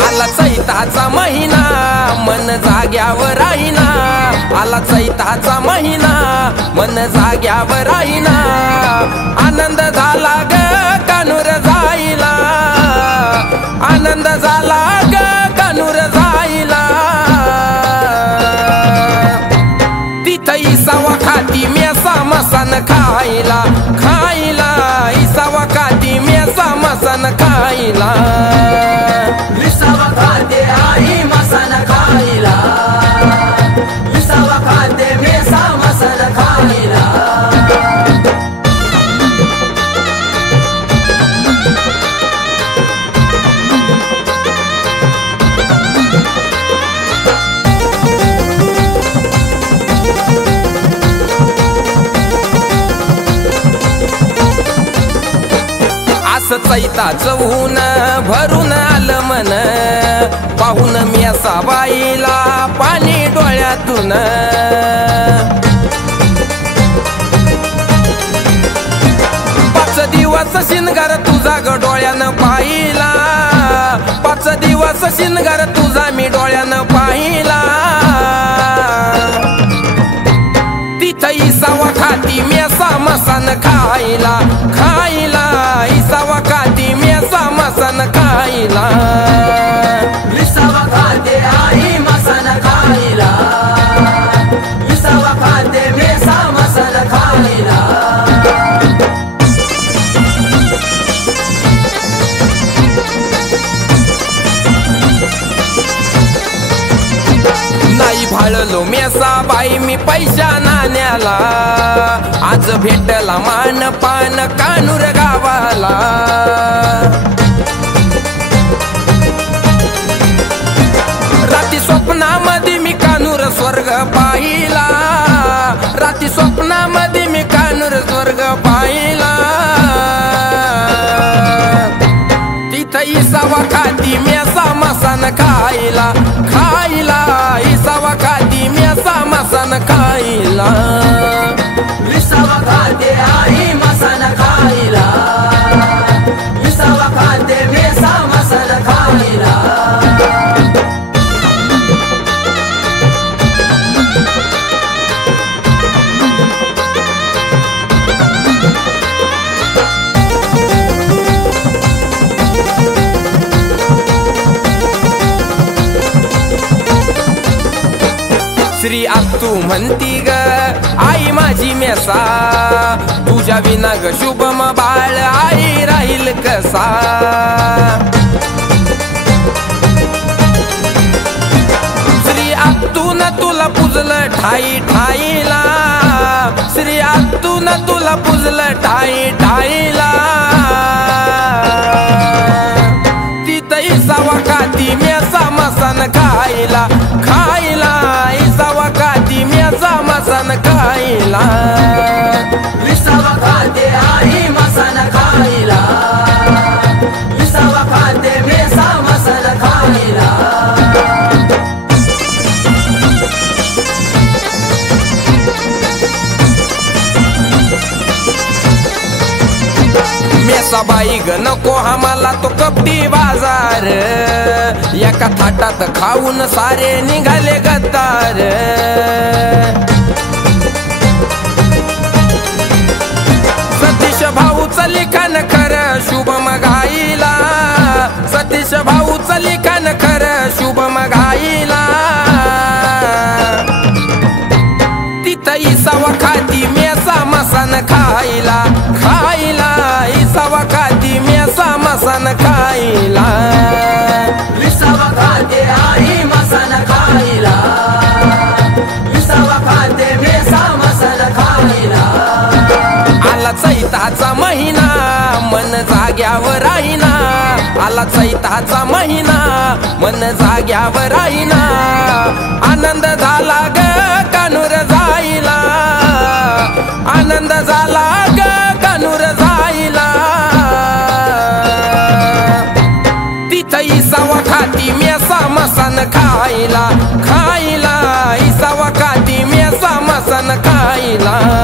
आला चैताचा महिना मन जाग्यावर राहीना, आला चैताचा महिना मन जाग्यावर राहीना। आनंद झाला ग कानूर जाईला, आनंद झाला ग कानूर जाईला। तिथं इसावा खाती मेसा मसन खायला, खायला इसावा खाती मेसा मसन खायला। विसावा खाते आई मसन खायला, विसावा खाते मेसा मसन खायला। चैताचं ऊन भरून आलं मन, पाहून मेसा बाईला पाणी डोळ्यातून। पाच दिवस शिनगार तुझा ग डोळ्यानं पाहिला, पाच दिवस शिनगार तुझा मी डोळ्यानं पाहिला। तिथं इसावा खाती मेसा मसन खायला, खायला इसावा खाती मेसा मसन खायला। विसावा खाते आई मसन खायला, विसावा खाते मेसा मसन खायला। नाही भाळलो मेसा बाई मी पैशा नाण्याला, आज भेटला मान पान कानूर गावाला। राती स्वप्नामध्ये मी कानूर स्वर्ग पाहिला, राती स्वप्नामध्ये मी कानूर स्वर्ग पाहिला। तिथं इसावा खाती मेसा मसन खायला, खायला इसावा खाती मेसा मसन खायला। विसावा खाते आई मसन खायला, विसावा खाते मेसा मसन खायला। श्री तू म्हणती ग आई माझी मेसा, तुझ्या विना ग शुभम बाळ आई राहील कसा। श्री तून तुला पुजलं ठाई ठाईला, श्री तून तुला पुजलं ठाई ठाईला। तिथं इसावा खाती मेसा मसन खायला, खायला इसावा खाती मेसा मसन खायला। विसावा खाते आई मसन खायला, विसावा खाते मेसा मसन खायला। मेसा बाई ग नको आम्हाला तो कपटी बाजार, एका थाटात खाऊन सारे निघाले गद्दार। सतीश भाऊचं लिखाण खरं शुभम गाईला, सतीश भाऊचं लिखाण खरं शुभम गाईला। तिथं इसावा खाती मेसा मसन खायला, खायला इसावा खाती मेसा मसन खायला। विसावा खाते आई मसन खायला, विसावा खाते मेसा मसन खायला। आला चैताचा महिना मन जाग्यावर राहीना, आला चैताचा महिना मन जाग्यावर राहीना। आनंद झाला ग कानूर जाईला, आनंद झाला ग कानूर जाईला। तिथं इसावा खाती मेसा मसन खायला, खायला खाईला